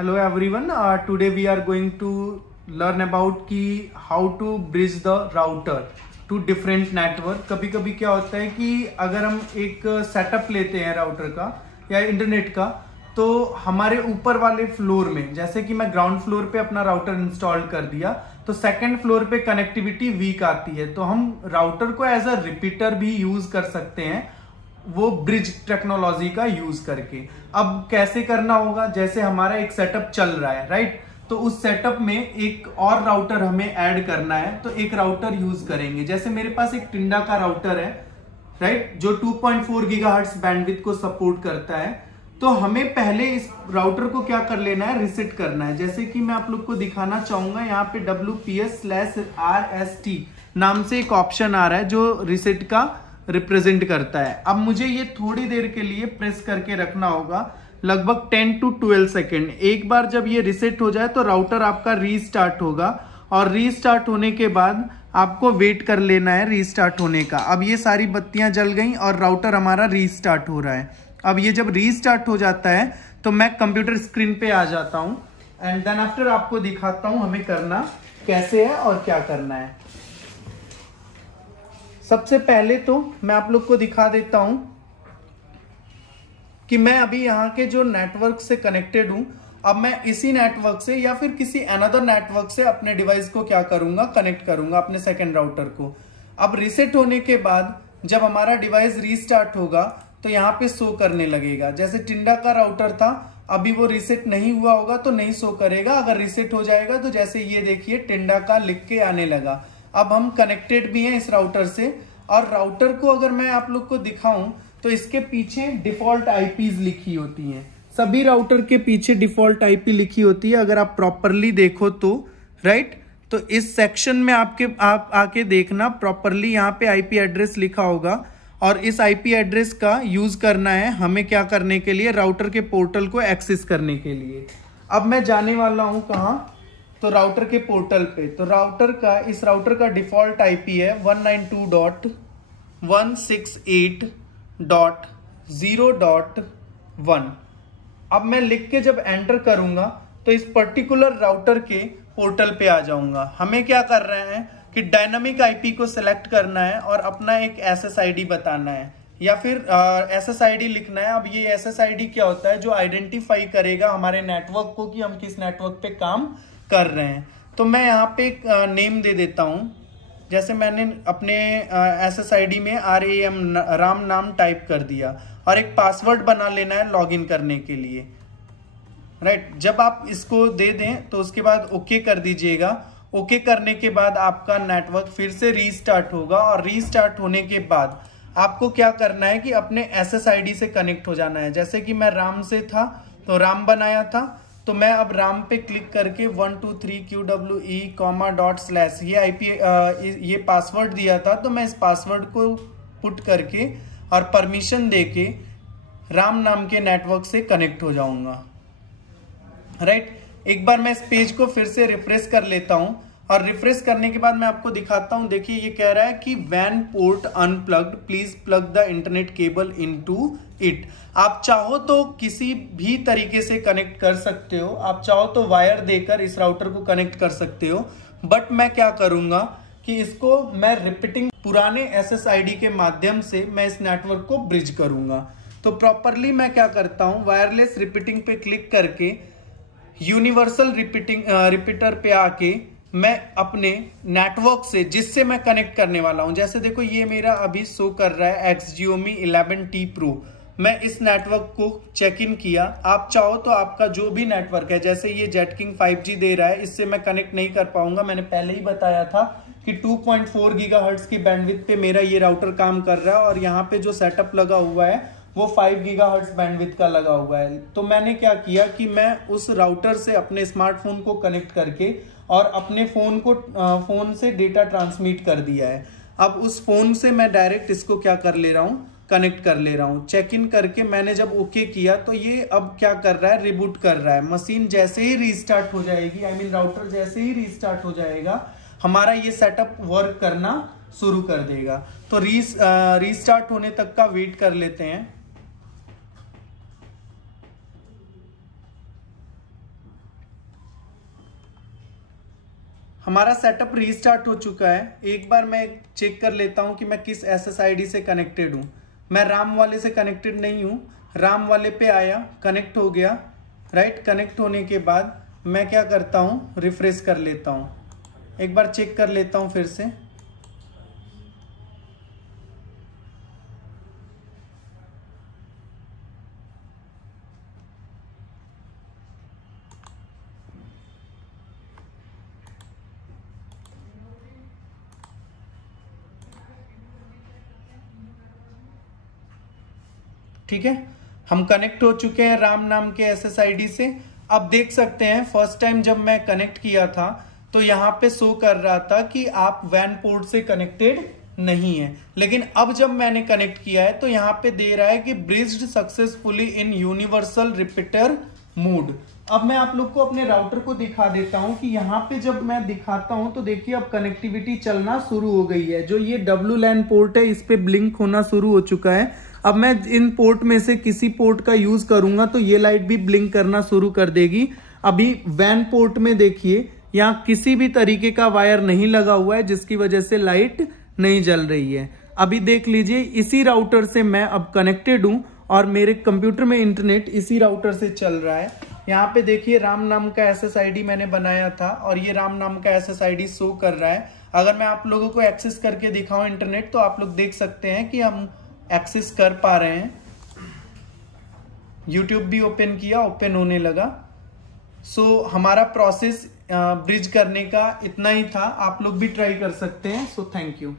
Hello everyone. Today we are going to learn about कि how to bridge the router to different network. कभी कभी क्या होता है कि अगर हम एक सेटअप लेते हैं राउटर का या इंटरनेट का, तो हमारे ऊपर वाले फ्लोर में, जैसे कि मैं ग्राउंड फ्लोर पे अपना राउटर इंस्टॉल कर दिया, तो सेकंड फ्लोर पे कनेक्टिविटी वीक आती है, तो हम राउटर को एज अ रिपीटर भी यूज कर सकते हैं, वो ब्रिज टेक्नोलॉजी का यूज करके। अब कैसे करना होगा, जैसे हमारा एक सेटअप चल रहा है, राइट, तो उस सेटअप में एक और राउटर हमें ऐड करना है, तो एक राउटर यूज करेंगे। जैसे मेरे पास एक टिंडा का राउटर है, राइट, जो 2.4 गीगाहर्ट्ज बैंडविड्थ को सपोर्ट करता है। तो हमें पहले इस राउटर को क्या कर लेना है, रिसेट करना है। जैसे कि मैं आप लोग को दिखाना चाहूंगा, यहाँ पे WPS/RST नाम से एक ऑप्शन आ रहा है जो रिसेट का रिप्रेजेंट करता है। अब मुझे ये थोड़ी देर के लिए प्रेस करके रखना होगा, लगभग 10 to 12 सेकेंड। एक बार जब ये रिसेट हो जाए तो राउटर आपका रीस्टार्ट होगा, और रीस्टार्ट होने के बाद आपको वेट कर लेना है रीस्टार्ट होने का। अब ये सारी बत्तियां जल गई और राउटर हमारा रीस्टार्ट हो रहा है। अब ये जब रीस्टार्ट हो जाता है तो मैं कंप्यूटर स्क्रीन पे आ जाता हूं, एंड देन आफ्टर आपको दिखाता हूं हमें करना कैसे है और क्या करना है। सबसे पहले तो मैं आप लोग को दिखा देता हूं कि मैं अभी यहाँ के जो नेटवर्क से कनेक्टेड हूं। अब मैं इसी नेटवर्क से या फिर किसी अनदर नेटवर्क से अपने डिवाइस को क्या करूंगा, कनेक्ट करूंगा अपने सेकंड राउटर को। अब रीसेट होने के बाद जब हमारा डिवाइस रीस्टार्ट होगा तो यहाँ पे शो करने लगेगा। जैसे टिंडा का राउटर था, अभी वो रीसेट नहीं हुआ होगा तो नहीं शो करेगा। अगर रीसेट हो जाएगा तो जैसे ये देखिए टिंडा का लिख के आने लगा। अब हम कनेक्टेड भी हैं इस राउटर से, और राउटर को अगर मैं आप लोग को दिखाऊं तो इसके पीछे डिफॉल्ट आईपीज लिखी होती हैं। सभी राउटर के पीछे डिफॉल्ट आईपी लिखी होती है, अगर आप प्रॉपरली देखो तो, राइट। तो इस सेक्शन में आप आके देखना प्रॉपरली, यहाँ पे आईपी एड्रेस लिखा होगा, और इस आईपी एड्रेस का यूज करना है हमें क्या करने के लिए, राउटर के पोर्टल को एक्सेस करने के लिए। अब मैं जाने वाला हूं कहां, तो राउटर के पोर्टल पे। तो इस राउटर का डिफॉल्ट आईपी है 192.168.0.1। अब मैं लिख के जब एंटर करूंगा तो इस पर्टिकुलर राउटर के पोर्टल पे आ जाऊंगा। हमें क्या कर रहे हैं कि डायनामिक आईपी को सिलेक्ट करना है और अपना एक एसएसआईडी बताना है, या फिर एसएसआईडी लिखना है। अब ये एसएसआईडी क्या होता है, जो आइडेंटिफाई करेगा हमारे नेटवर्क को कि हम किस नेटवर्क पे काम कर रहे हैं। तो मैं यहाँ पे एक नेम दे देता हूं। जैसे मैंने अपने एसएसआईडी में राम नाम टाइप कर दिया, और एक पासवर्ड बना लेना है लॉगिन करने के लिए, राइट। जब आप इसको दे दें तो उसके बाद ओके कर दीजिएगा। ओके करने के बाद आपका नेटवर्क फिर से रीस्टार्ट होगा, और रीस्टार्ट होने के बाद आपको क्या करना है कि अपने एसएसआईडी से कनेक्ट हो जाना है। जैसे कि मैं राम से था तो राम बनाया था, तो मैं अब राम पे क्लिक करके 123QWE, ये पासवर्ड दिया था, तो मैं इस पासवर्ड को पुट करके और परमिशन देके राम नाम के नेटवर्क से कनेक्ट हो जाऊंगा, राइट। एक बार मैं इस पेज को फिर से रिफ्रेश कर लेता हूं, और रिफ्रेश करने के बाद मैं आपको दिखाता हूं। देखिए ये कह रहा है कि वैन port unplugged, please plug the internet cable into it. आप चाहो तो किसी भी तरीके से कनेक्ट कर सकते हो, आप चाहो तो वायर देकर इस राउटर को कनेक्ट कर सकते हो, बट मैं क्या करूंगा कि इसको मैं रिपीटिंग पुराने एसएसआईडी के माध्यम से मैं इस नेटवर्क को ब्रिज करूंगा। तो प्रॉपरली मैं क्या करता हूं, वायरलेस रिपीटिंग पे क्लिक करके यूनिवर्सल रिपीटर पे आके मैं अपने नेटवर्क से जिससे मैं कनेक्ट करने वाला हूं, जैसे देखो ये मेरा अभी शो कर रहा है Xiomi 11T Pro, मैं इस नेटवर्क को चेक इन किया। आप चाहो तो आपका जो भी नेटवर्क है, जैसे ये जेटकिंग 5G दे रहा है, इससे मैं कनेक्ट नहीं कर पाऊंगा। मैंने पहले ही बताया था कि 2.4 गीगाहर्ट्ज की बैंडविड्थ पे मेरा ये राउटर काम कर रहा है, और यहाँ पे जो सेटअप लगा हुआ है वो 5 गीगाहर्ट्ज बैंडविड्थ का लगा हुआ है। तो मैंने क्या किया कि मैं उस राउटर से अपने स्मार्टफोन को कनेक्ट करके और अपने फोन से डेटा ट्रांसमिट कर दिया है। अब उस फोन से मैं डायरेक्ट इसको क्या कर ले रहा हूँ, कनेक्ट कर ले रहा हूँ। चेक इन करके मैंने जब ओके किया तो ये अब क्या कर रहा है, रिबूट कर रहा है। मशीन जैसे ही रीस्टार्ट हो जाएगी, राउटर जैसे ही रीस्टार्ट हो जाएगा, हमारा ये सेटअप वर्क करना शुरू कर देगा। तो रीस्टार्ट होने तक का वेट कर लेते हैं। हमारा सेटअप रीस्टार्ट हो चुका है। एक बार मैं चेक कर लेता हूं कि मैं किस SSID से कनेक्टेड हूं। मैं राम वाले से कनेक्टेड नहीं हूं। राम वाले पे आया, कनेक्ट हो गया, राइट। कनेक्ट होने के बाद मैं क्या करता हूं, रिफ्रेश कर लेता हूं। एक बार चेक कर लेता हूं फिर से। ठीक है, हम कनेक्ट हो चुके हैं राम नाम के SSID से। अब देख सकते हैं फर्स्ट टाइम जब मैं कनेक्ट किया था तो यहाँ पे शो कर रहा था कि आप वैन पोर्ट से कनेक्टेड नहीं है, लेकिन अब जब मैंने कनेक्ट किया है तो यहाँ पे दे रहा है कि ब्रिज्ड सक्सेसफुली इन यूनिवर्सल रिपीटर मोड। अब मैं आप लोग को अपने राउटर को दिखा देता हूं कि यहाँ पे जब मैं दिखाता हूं तो देखिए अब कनेक्टिविटी चलना शुरू हो गई है। जो ये WLAN पोर्ट है इस पे ब्लिंक होना शुरू हो चुका है। अब मैं इन पोर्ट में से किसी पोर्ट का यूज करूंगा तो ये लाइट भी ब्लिंक करना शुरू कर देगी। अभी वैन पोर्ट में देखिए यहाँ किसी भी तरीके का वायर नहीं लगा हुआ है, जिसकी वजह से लाइट नहीं जल रही है। अभी देख लीजिए इसी राउटर से मैं अब कनेक्टेड हूं और मेरे कंप्यूटर में इंटरनेट इसी राउटर से चल रहा है। यहाँ पे देखिए राम नाम का SSID मैंने बनाया था और ये राम नाम का SSID शो कर रहा है। अगर मैं आप लोगों को एक्सेस करके दिखाऊं इंटरनेट तो आप लोग देख सकते हैं कि हम एक्सेस कर पा रहे हैं। YouTube भी ओपन किया, ओपन होने लगा। सो हमारा प्रोसेस ब्रिज करने का इतना ही था। आप लोग भी ट्राई कर सकते हैं। So thank you.